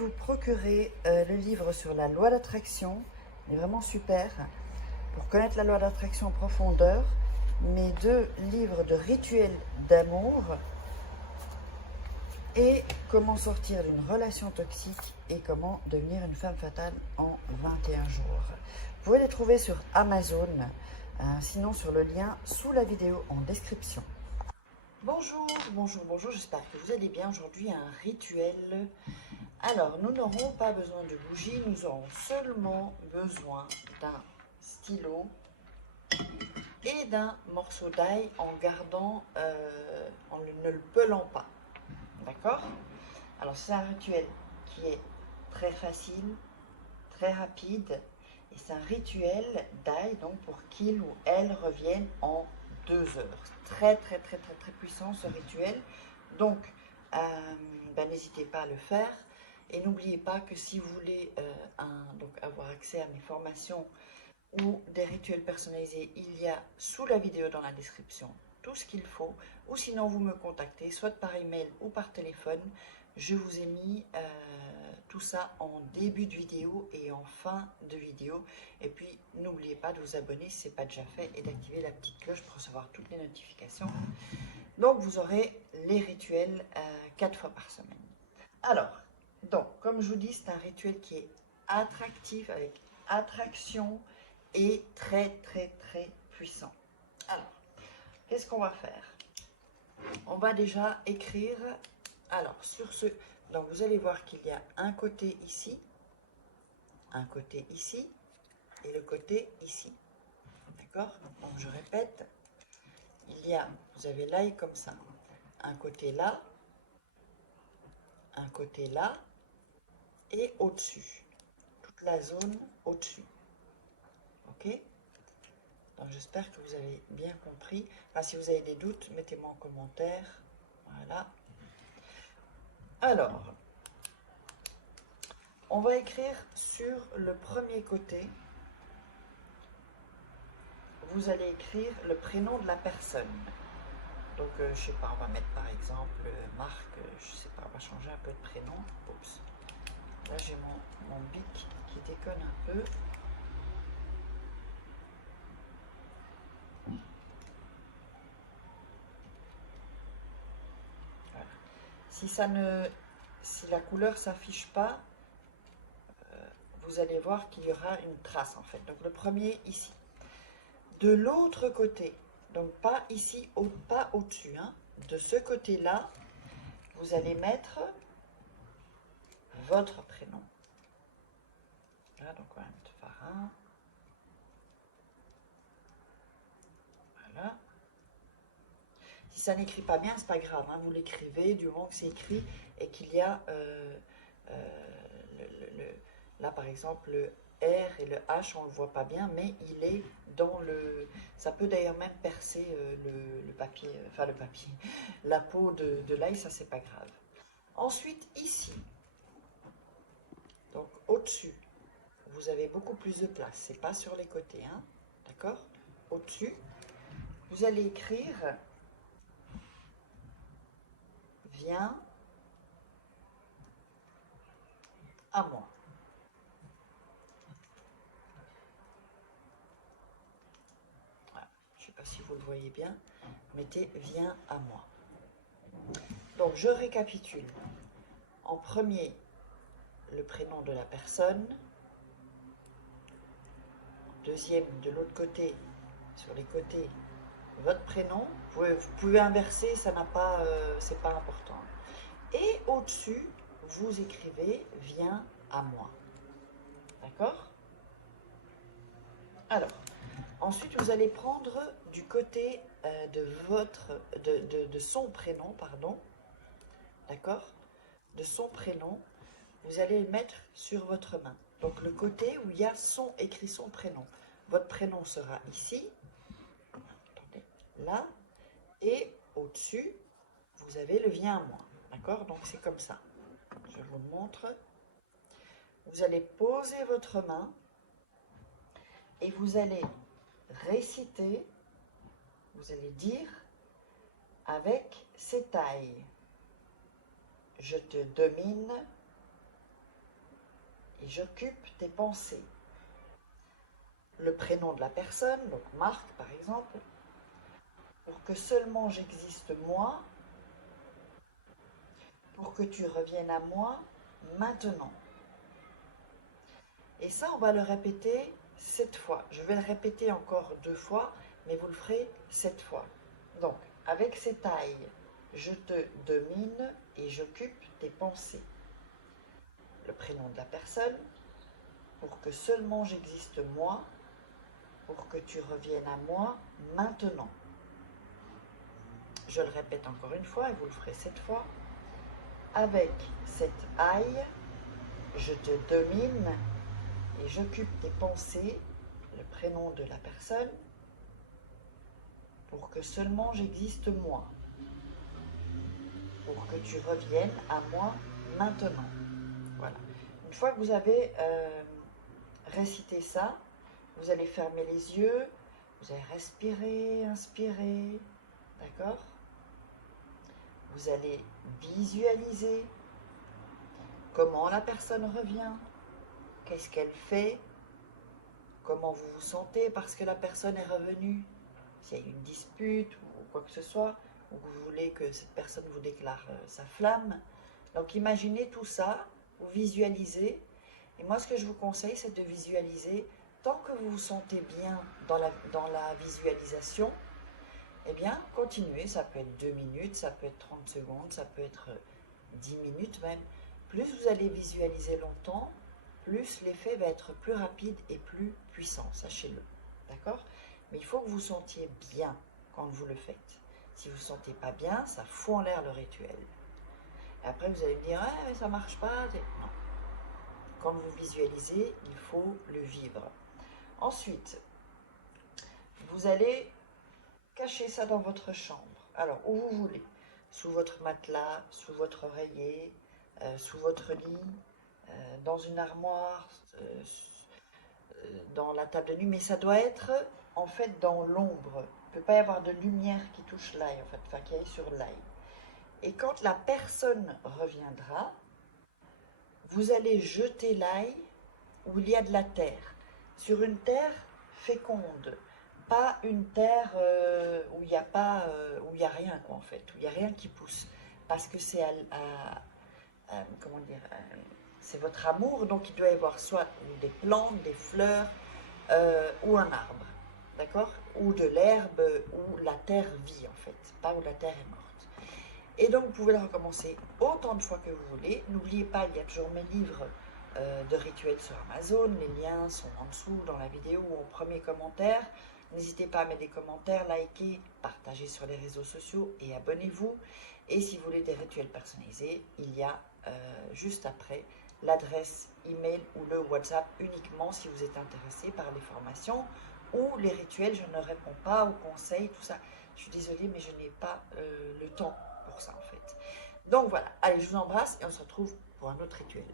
vous procurer le livre sur la loi d'attraction. Il est vraiment super pour connaître la loi d'attraction en profondeur. Mes 2 livres de rituels d'amour et comment sortir d'une relation toxique et comment devenir une femme fatale en 21 jours. Vous pouvez les trouver sur Amazon, sinon sur le lien sous la vidéo en description. Bonjour, j'espère que vous allez bien. Aujourd'hui, un rituel. Alors, nous n'aurons pas besoin de bougies, nous aurons seulement besoin d'un stylo et d'un morceau d'ail en gardant, en ne le pelant pas. D'accord? Alors, c'est un rituel qui est très facile, très rapide, et c'est un rituel d'ail, donc pour qu'il ou elle revienne en 2 heures. Très puissant ce rituel. Donc, n'hésitez pas à le faire. Et n'oubliez pas que si vous voulez donc avoir accès à mes formations ou des rituels personnalisés, il y a sous la vidéo dans la description tout ce qu'il faut. Ou sinon, vous me contactez, soit par email ou par téléphone. Je vous ai mis tout ça en début de vidéo et en fin de vidéo. Et puis, n'oubliez pas de vous abonner si ce n'est pas déjà fait et d'activer la petite cloche pour recevoir toutes les notifications. Donc, vous aurez les rituels 4 fois par semaine. Alors, donc, comme je vous dis, c'est un rituel qui est attractif, avec attraction et très puissant. Alors, qu'est-ce qu'on va faire? On va déjà écrire, alors, sur ce, donc vous allez voir qu'il y a un côté ici et le côté ici. D'accord? Donc, je répète, vous avez l'ail comme ça, un côté là, et au-dessus, toute la zone au-dessus. Ok? Donc j'espère que vous avez bien compris. Enfin, si vous avez des doutes, mettez-moi en commentaire. Voilà. Alors, on va écrire sur le premier côté. Vous allez écrire le prénom de la personne. Donc, je sais pas, on va mettre par exemple Marc, je sais pas, on va changer un peu de prénom. Oups. Là, j'ai mon bic qui déconne un peu. Voilà. Si la couleur s'affiche pas, vous allez voir qu'il y aura une trace en fait. Donc, le premier ici. De l'autre côté, donc pas ici, pas au-dessus, hein, de ce côté-là, vous allez mettre votre prénom. Là, donc on va mettre Farin. Voilà. Si ça n'écrit pas bien, c'est pas grave, hein, vous l'écrivez du moment que c'est écrit et qu'il y a là par exemple le R et le H, on ne le voit pas bien, mais il est dans le... Ça peut d'ailleurs même percer le papier, enfin le papier, la peau de l'ail, ça c'est pas grave. Ensuite, ici, donc au-dessus, vous avez beaucoup plus de place, c'est pas sur les côtés, hein, d'accord? Au-dessus, vous allez écrire « Viens à moi ». Je ne sais pas si vous le voyez bien, mettez « Viens à moi ». Donc, je récapitule. En premier, le prénom de la personne. Deuxième, de l'autre côté, sur les côtés, votre prénom. Vous pouvez inverser, ça n'a pas, c'est pas important. Et au-dessus, vous écrivez « Viens à moi ». D'accord? Alors, ensuite, vous allez prendre du côté de son prénom, pardon, d'accord? De son prénom, vous allez le mettre sur votre main. Donc, le côté où il y a écrit son prénom. Votre prénom sera ici, attendez, là, et au-dessus, vous avez le viens à moi, d'accord? Donc, c'est comme ça. Je vous le montre. Vous allez poser votre main et vous allez réciter, vous allez dire avec ces tailles: je te domine, j'occupe tes pensées. Le prénom de la personne, donc Marc par exemple, pour que seulement j'existe moi, pour que tu reviennes à moi maintenant. Et ça, on va le répéter 7 fois. Je vais le répéter encore 2 fois, mais vous le ferez 7 fois. Donc, avec ces tailles, je te domine et j'occupe tes pensées. Le prénom de la personne, pour que seulement j'existe moi, pour que tu reviennes à moi maintenant. Je le répète encore une fois et vous le ferez 7 fois. Avec cette aille, je te domine et j'occupe tes pensées, le prénom de la personne, pour que seulement j'existe moi, pour que tu reviennes à moi maintenant. Voilà. Une fois que vous avez récité ça, vous allez fermer les yeux, vous allez respirer, inspirer, d'accord? Vous allez visualiser comment la personne revient, qu'est-ce qu'elle fait, comment vous vous sentez parce que la personne est revenue, s'il y a une dispute ou quoi que ce soit, ou que vous voulez que cette personne vous déclare sa flamme. Donc imaginez tout ça, vous visualisez, et moi ce que je vous conseille c'est de visualiser, tant que vous vous sentez bien dans la visualisation, eh bien continuez, ça peut être 2 minutes, ça peut être 30 secondes, ça peut être 10 minutes même. Plus vous allez visualiser longtemps, plus l'effet va être plus rapide et plus puissant, sachez-le, d'accord? Mais il faut que vous sentiez bien quand vous le faites. Si vous ne sentez pas bien, ça fout en l'air le rituel. Et après, vous allez me dire, ah, mais ça ne marche pas. Non. Quand vous visualisez, il faut le vivre. Ensuite, vous allez cacher ça dans votre chambre. Alors, où vous voulez. Sous votre matelas, sous votre oreiller, sous votre lit, dans une armoire, dans la table de nuit, mais ça doit être en fait dans l'ombre. Il ne peut pas y avoir de lumière qui touche l'ail, en fait, enfin qui aille sur l'ail. Et quand la personne reviendra, vous allez jeter l'ail où il y a de la terre, sur une terre féconde, pas une terre où il n'y a pas, où il y a rien quoi en fait, où il n'y a rien qui pousse, parce que c'est comment dire, c'est votre amour, donc il doit y avoir soit des plantes, des fleurs ou un arbre, d'accord, ou de l'herbe où la terre vit en fait, pas où la terre est morte. Et donc vous pouvez le recommencer autant de fois que vous voulez. N'oubliez pas, il y a toujours mes livres de rituels sur Amazon, les liens sont en dessous dans la vidéo ou au premier commentaire. N'hésitez pas à mettre des commentaires, liker, partager sur les réseaux sociaux et abonnez-vous. Et si vous voulez des rituels personnalisés, il y a juste après l'adresse email ou le WhatsApp uniquement si vous êtes intéressé par les formations ou les rituels. Je ne réponds pas aux conseils, tout ça. Je suis désolée, mais je n'ai pas le temps pour ça en fait. Donc voilà, allez, je vous embrasse et on se retrouve pour un autre rituel.